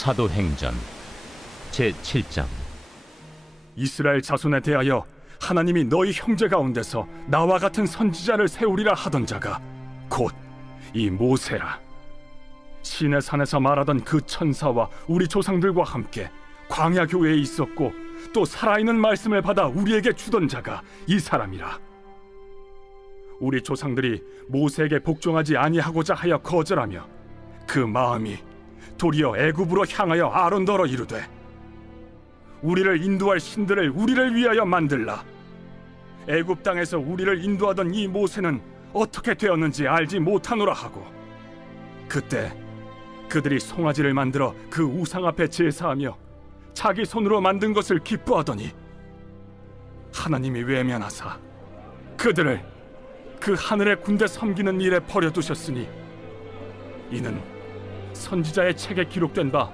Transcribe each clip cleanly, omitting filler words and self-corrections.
사도행전 제7장. 이스라엘 자손에 대하여 하나님이 너희 형제 가운데서 나와 같은 선지자를 세우리라 하던 자가 곧 이 모세라. 시내 산에서 말하던 그 천사와 우리 조상들과 함께 광야 교회에 있었고 또 살아있는 말씀을 받아 우리에게 주던 자가 이 사람이라. 우리 조상들이 모세에게 복종하지 아니하고자 하여 거절하며 그 마음이 도리어 애굽으로 향하여 아론더러 이르되 우리를 인도할 신들을 우리를 위하여 만들라. 애굽 땅에서 우리를 인도하던 이 모세는 어떻게 되었는지 알지 못하노라 하고, 그때 그들이 송아지를 만들어 그 우상 앞에 제사하며 자기 손으로 만든 것을 기뻐하더니 하나님이 외면하사 그들을 그 하늘의 군대 섬기는 일에 버려두셨으니 이는 선지자의 책에 기록된 바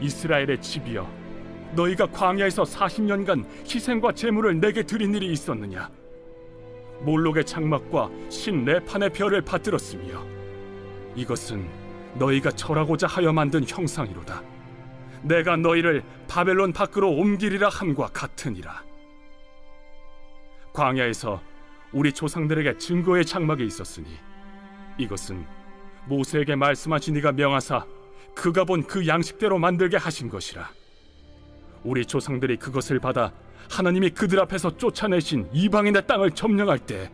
이스라엘의 집이여 너희가 광야에서 40년간 희생과 제물을 내게 드린 일이 있었느냐. 몰록의 장막과 신 레판의 별을 받들었으며 이것은 너희가 절하고자 하여 만든 형상이로다. 내가 너희를 바벨론 밖으로 옮기리라 함과 같으니라. 광야에서 우리 조상들에게 증거의 장막이 있었으니 이것은 모세에게 말씀하신 이가 명하사 그가 본 그 양식대로 만들게 하신 것이라. 우리 조상들이 그것을 받아 하나님이 그들 앞에서 쫓아내신 이방인의 땅을 점령할 때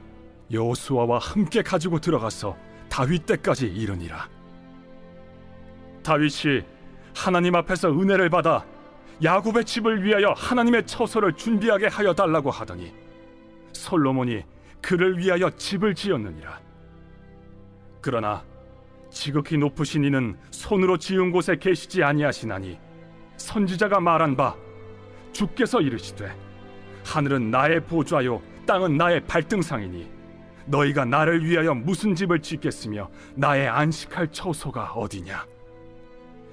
여호수아와 함께 가지고 들어가서 다윗 때까지 이르니라. 다윗이 하나님 앞에서 은혜를 받아 야곱의 집을 위하여 하나님의 처소를 준비하게 하여 달라고 하더니 솔로몬이 그를 위하여 집을 지었느니라. 그러나 지극히 높으신 이는 손으로 지은 곳에 계시지 아니하시나니 선지자가 말한 바 주께서 이르시되 하늘은 나의 보좌요 땅은 나의 발등상이니 너희가 나를 위하여 무슨 집을 짓겠으며 나의 안식할 처소가 어디냐.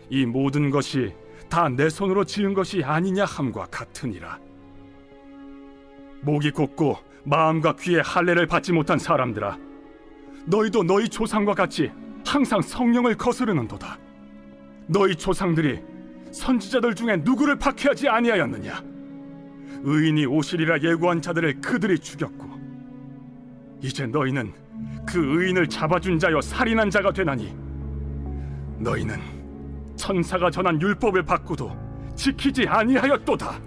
이 모든 것이 다 내 손으로 지은 것이 아니냐 함과 같으니라. 목이 곧고 마음과 귀에 할례를 받지 못한 사람들아, 너희도 너희 조상과 같이 항상 성령을 거스르는도다. 너희 조상들이 선지자들 중에 누구를 박해하지 아니하였느냐. 의인이 오시리라 예고한 자들을 그들이 죽였고 이제 너희는 그 의인을 잡아준 자여 살인한 자가 되나니 너희는 천사가 전한 율법을 받고도 지키지 아니하였도다.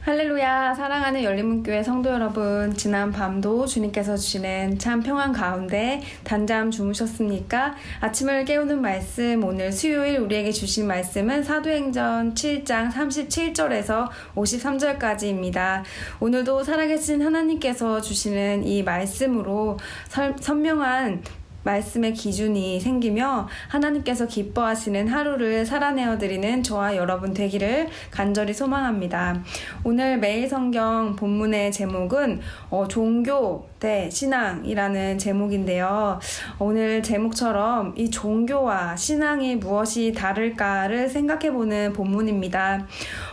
할렐루야. 사랑하는 열린문교회 성도 여러분, 지난 밤도 주님께서 주시는 참 평안 가운데 단잠 주무셨습니까? 아침을 깨우는 말씀, 오늘 수요일 우리에게 주신 말씀은 사도행전 7장 37절에서 53절까지입니다. 오늘도 살아계신 하나님께서 주시는 이 말씀으로 선명한 말씀의 기준이 생기며 하나님께서 기뻐하시는 하루를 살아내어드리는 저와 여러분 되기를 간절히 소망합니다. 오늘 매일 성경 본문의 제목은 종교 대 신앙이라는 제목인데요. 오늘 제목처럼 이 종교와 신앙이 무엇이 다를까를 생각해보는 본문입니다.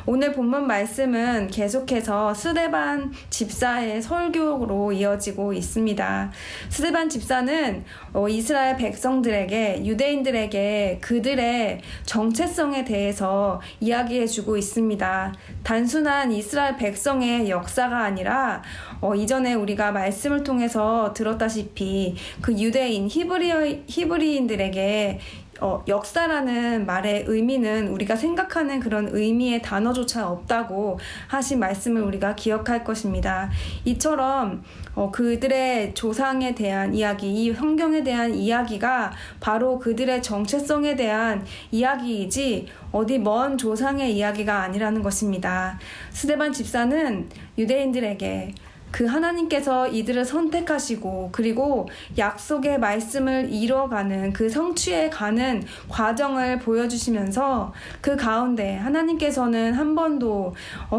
오늘 본문 말씀은 계속해서 스데반 집사의 설교로 이어지고 있습니다. 스데반 집사는 이스라엘 백성들에게, 유대인들에게 그들의 정체성에 대해서 이야기해주고 있습니다. 단순한 이스라엘 백성의 역사가 아니라 이전에 우리가 말씀을 통해서 들었다시피 그 유대인 히브리인들에게 역사라는 말의 의미는 우리가 생각하는 그런 의미의 단어조차 없다고 하신 말씀을 우리가 기억할 것입니다. 이처럼 그들의 조상에 대한 이야기, 이 성경에 대한 이야기가 바로 그들의 정체성에 대한 이야기이지 어디 먼 조상의 이야기가 아니라는 것입니다. 스데반 집사는 유대인들에게 그 하나님께서 이들을 선택하시고 그리고 약속의 말씀을 이뤄가는 그 성취해 가는 과정을 보여주시면서 그 가운데 하나님께서는 한 번도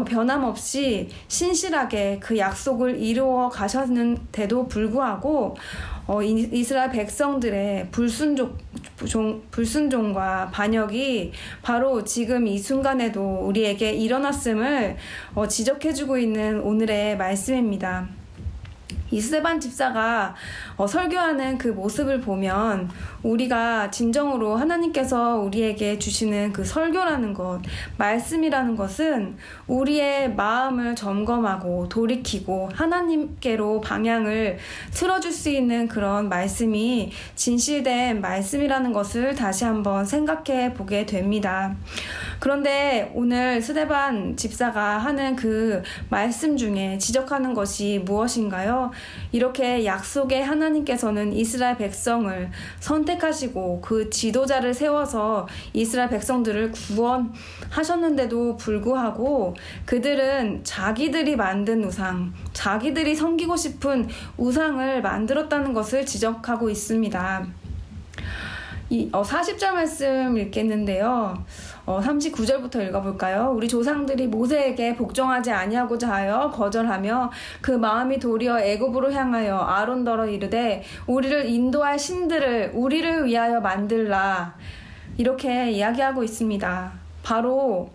변함없이 신실하게 그 약속을 이루어 가셨는데도 불구하고 이스라엘 백성들의 불순종과 반역이 바로 지금 이 순간에도 우리에게 일어났음을 지적해주고 있는 오늘의 말씀입니다. 이스테반 집사가 설교하는 그 모습을 보면 우리가 진정으로 하나님께서 우리에게 주시는 그 설교라는 것, 말씀이라는 것은 우리의 마음을 점검하고 돌이키고 하나님께로 방향을 틀어줄 수 있는 그런 말씀이 진실된 말씀이라는 것을 다시 한번 생각해 보게 됩니다. 그런데 오늘 스데반 집사가 하는 그 말씀 중에 지적하는 것이 무엇인가요? 이렇게 약속의 하나님께서는 이스라엘 백성을 선택하시고 그 지도자를 세워서 이스라엘 백성들을 구원하셨는데도 불구하고 그들은 자기들이 만든 우상, 자기들이 섬기고 싶은 우상을 만들었다는 것을 지적하고 있습니다. 40절 말씀 읽겠는데요. 39절부터 읽어볼까요? 우리 조상들이 모세에게 복종하지 아니하고자 하여 거절하며 그 마음이 도리어 애굽으로 향하여 아론더러 이르되 우리를 인도할 신들을 우리를 위하여 만들라, 이렇게 이야기하고 있습니다. 바로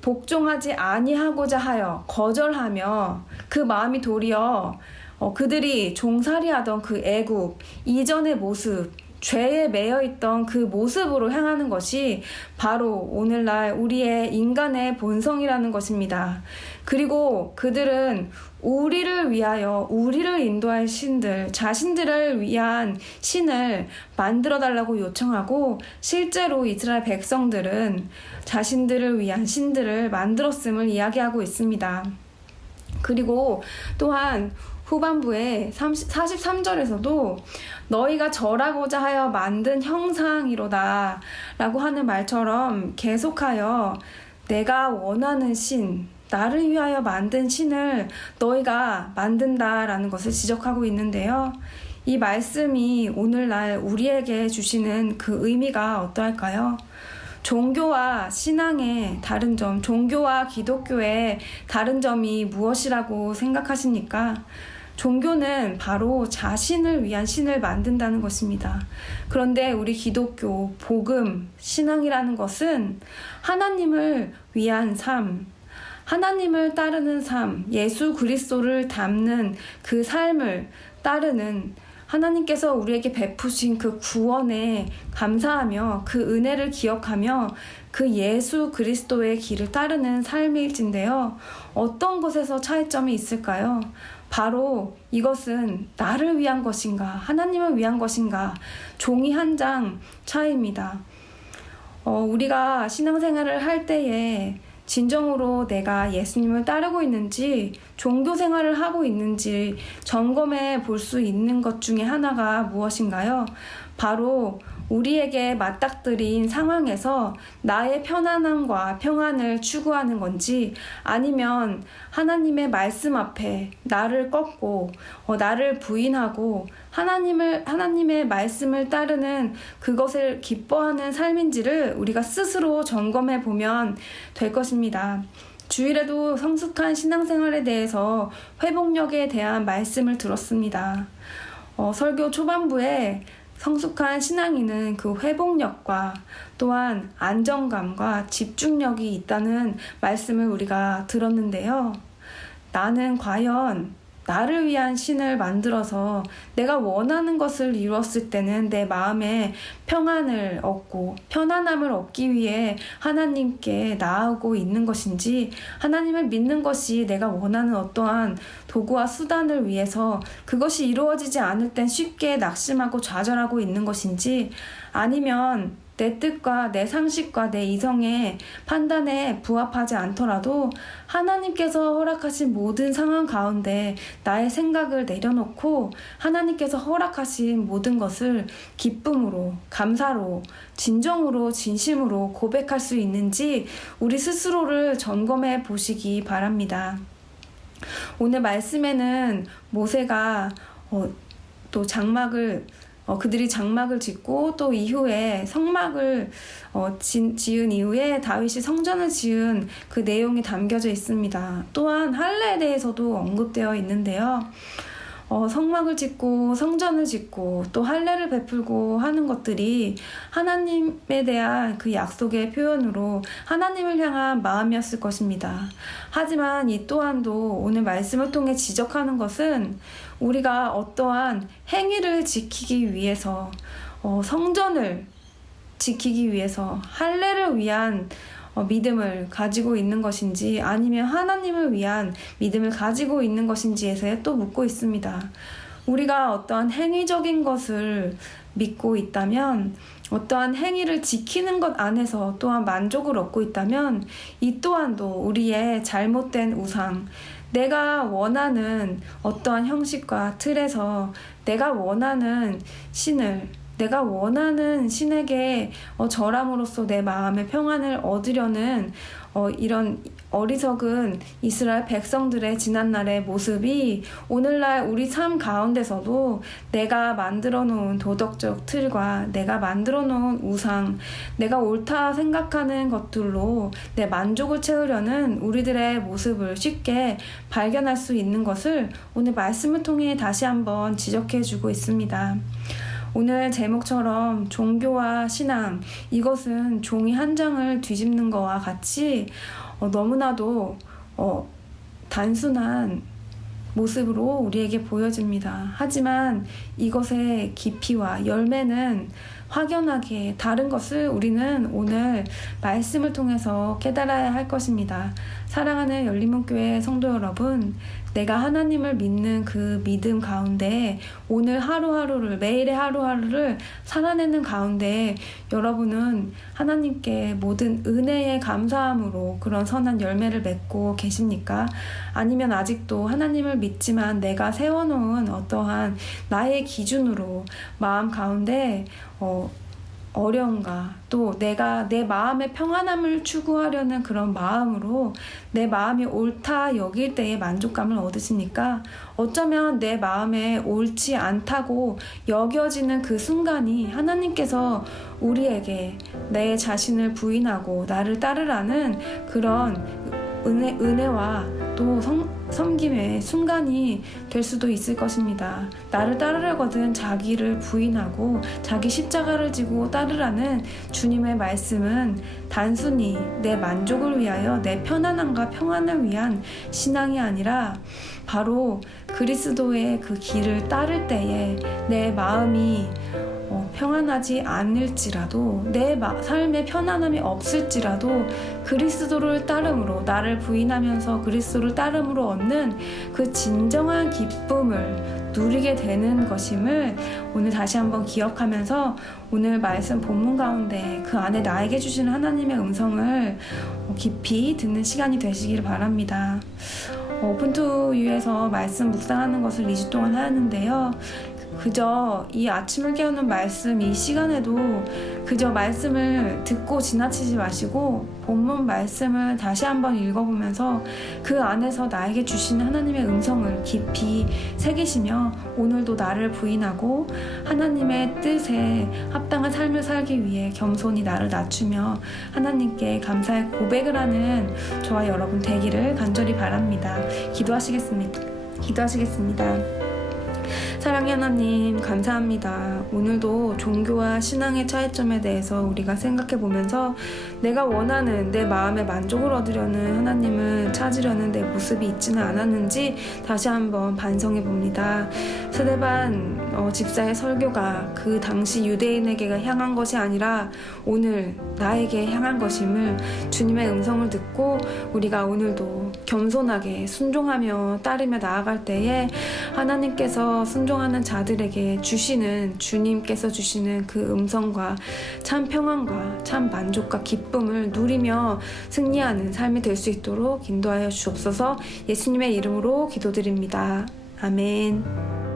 복종하지 아니하고자 하여 거절하며 그 마음이 도리어 그들이 종살이하던 그 애굽 이전의 모습, 죄에 매여있던 그 모습으로 향하는 것이 바로 오늘날 우리의 인간의 본성이라는 것입니다. 그리고 그들은 우리를 위하여 우리를 인도할 신들, 자신들을 위한 신을 만들어달라고 요청하고 실제로 이스라엘 백성들은 자신들을 위한 신들을 만들었음을 이야기하고 있습니다. 그리고 또한 후반부에 43절에서도 너희가 절하고자 하여 만든 형상이로다 라고 하는 말처럼 계속하여 내가 원하는 신, 나를 위하여 만든 신을 너희가 만든다라는 것을 지적하고 있는데요. 이 말씀이 오늘날 우리에게 주시는 그 의미가 어떠할까요? 종교와 신앙의 다른 점, 종교와 기독교의 다른 점이 무엇이라고 생각하십니까? 종교는 바로 자신을 위한 신을 만든다는 것입니다. 그런데 우리 기독교, 복음, 신앙이라는 것은 하나님을 위한 삶, 하나님을 따르는 삶, 예수 그리스도를 닮는 그 삶을 따르는 하나님께서 우리에게 베푸신 그 구원에 감사하며 그 은혜를 기억하며 그 예수 그리스도의 길을 따르는 삶일진데요. 어떤 것에서 차이점이 있을까요? 바로 이것은 나를 위한 것인가, 하나님을 위한 것인가, 종이 한 장 차이입니다. 우리가 신앙생활을 할 때에 진정으로 내가 예수님을 따르고 있는지, 종교 생활을 하고 있는지 점검해 볼 수 있는 것 중에 하나가 무엇인가요? 바로 우리에게 맞닥뜨린 상황에서 나의 편안함과 평안을 추구하는 건지, 아니면 하나님의 말씀 앞에 나를 꺾고 나를 부인하고 하나님의 말씀을 따르는 그것을 기뻐하는 삶인지를 우리가 스스로 점검해 보면 될 것입니다. 주일에도 성숙한 신앙생활에 대해서 회복력에 대한 말씀을 들었습니다. 설교 초반부에 성숙한 신앙인은 그 회복력과 또한 안정감과 집중력이 있다는 말씀을 우리가 들었는데요. 나는 과연 나를 위한 신을 만들어서 내가 원하는 것을 이루었을 때는 내 마음에 평안을 얻고 편안함을 얻기 위해 하나님께 나아오고 있는 것인지, 하나님을 믿는 것이 내가 원하는 어떠한 도구와 수단을 위해서 그것이 이루어지지 않을 땐 쉽게 낙심하고 좌절하고 있는 것인지, 아니면 내 뜻과 내 상식과 내 이성의 판단에 부합하지 않더라도 하나님께서 허락하신 모든 상황 가운데 나의 생각을 내려놓고 하나님께서 허락하신 모든 것을 기쁨으로, 감사로, 진정으로, 진심으로 고백할 수 있는지 우리 스스로를 점검해 보시기 바랍니다. 오늘 말씀에는 모세가 또 그들이 장막을 짓고 또 이후에 성막을 지은 이후에 다윗이 성전을 지은 그 내용이 담겨져 있습니다. 또한 할례에 대해서도 언급되어 있는데요. 성막을 짓고 성전을 짓고 또 할례를 베풀고 하는 것들이 하나님에 대한 그 약속의 표현으로 하나님을 향한 마음이었을 것입니다. 하지만 이 또한도 오늘 말씀을 통해 지적하는 것은 우리가 어떠한 행위를 지키기 위해서 성전을 지키기 위해서 할례를 위한 믿음을 가지고 있는 것인지 아니면 하나님을 위한 믿음을 가지고 있는 것인지에서 또 묻고 있습니다. 우리가 어떠한 행위적인 것을 믿고 있다면 어떠한 행위를 지키는 것 안에서 또한 만족을 얻고 있다면 이 또한도 우리의 잘못된 우상, 내가 원하는 어떠한 형식과 틀에서 내가 원하는 신에게 절함으로써 내 마음의 평안을 얻으려는 이런 어리석은 이스라엘 백성들의 지난날의 모습이 오늘날 우리 삶 가운데서도 내가 만들어 놓은 도덕적 틀과 내가 만들어 놓은 우상, 내가 옳다 생각하는 것들로 내 만족을 채우려는 우리들의 모습을 쉽게 발견할 수 있는 것을 오늘 말씀을 통해 다시 한번 지적해 주고 있습니다. 오늘 제목처럼 종교와 신앙, 이것은 종이 한 장을 뒤집는 것과 같이 너무나도 단순한 모습으로 우리에게 보여집니다. 하지만 이것의 깊이와 열매는 확연하게 다른 것을 우리는 오늘 말씀을 통해서 깨달아야 할 것입니다. 사랑하는 열린문교회 성도 여러분, 내가 하나님을 믿는 그 믿음 가운데 오늘 하루하루를, 매일의 하루하루를 살아내는 가운데 여러분은 하나님께 모든 은혜에 감사함으로 그런 선한 열매를 맺고 계십니까? 아니면 아직도 하나님을 믿지만 내가 세워놓은 어떠한 나의 기준으로 마음 가운데 어려움과 또 내가 내 마음의 평안함을 추구하려는 그런 마음으로 내 마음이 옳다 여길 때의 만족감을 얻으십니까? 어쩌면 내 마음에 옳지 않다고 여겨지는 그 순간이 하나님께서 우리에게 내 자신을 부인하고 나를 따르라는 그런 은혜와 또 섬김의 순간이 될 수도 있을 것입니다. 나를 따르려거든 자기를 부인하고 자기 십자가를 지고 따르라는 주님의 말씀은 단순히 내 만족을 위하여 내 편안함과 평안을 위한 신앙이 아니라 바로 그리스도의 그 길을 따를 때에 내 마음이 평안하지 않을지라도 내 삶에 편안함이 없을지라도 그리스도를 따름으로 나를 부인하면서 그리스도를 따름으로 얻는 그 진정한 기쁨을 누리게 되는 것임을 오늘 다시 한번 기억하면서 오늘 말씀 본문 가운데 그 안에 나에게 주시는 하나님의 음성을 깊이 듣는 시간이 되시길 바랍니다. 오픈투유에서 말씀 묵상하는 것을 2주 동안 하였는데요. 그저 이 아침을 깨우는 말씀 이 시간에도 그저 말씀을 듣고 지나치지 마시고 본문 말씀을 다시 한번 읽어보면서 그 안에서 나에게 주시는 하나님의 음성을 깊이 새기시며 오늘도 나를 부인하고 하나님의 뜻에 합당한 삶을 살기 위해 겸손히 나를 낮추며 하나님께 감사의 고백을 하는 저와 여러분 되기를 간절히 바랍니다. 기도하시겠습니다. 사랑의 하나님 감사합니다. 오늘도 종교와 신앙의 차이점에 대해서 우리가 생각해 보면서 내가 원하는 내 마음의 만족을 얻으려는 하나님을 찾으려는 내 모습이 있지는 않았는지 다시 한번 반성해 봅니다. 스데반 집사의 설교가 그 당시 유대인에게 향한 것이 아니라 오늘 나에게 향한 것임을 주님의 음성을 듣고 우리가 오늘도 겸손하게 순종하며 따르며 나아갈 때에 하나님께서 순종하는 자들에게 주님께서 주시는 그 음성과 참 평안과 참 만족과 기쁨을 누리며 승리하는 삶이 될 수 있도록 인도하여 주옵소서. 예수님의 이름으로 기도드립니다. 아멘.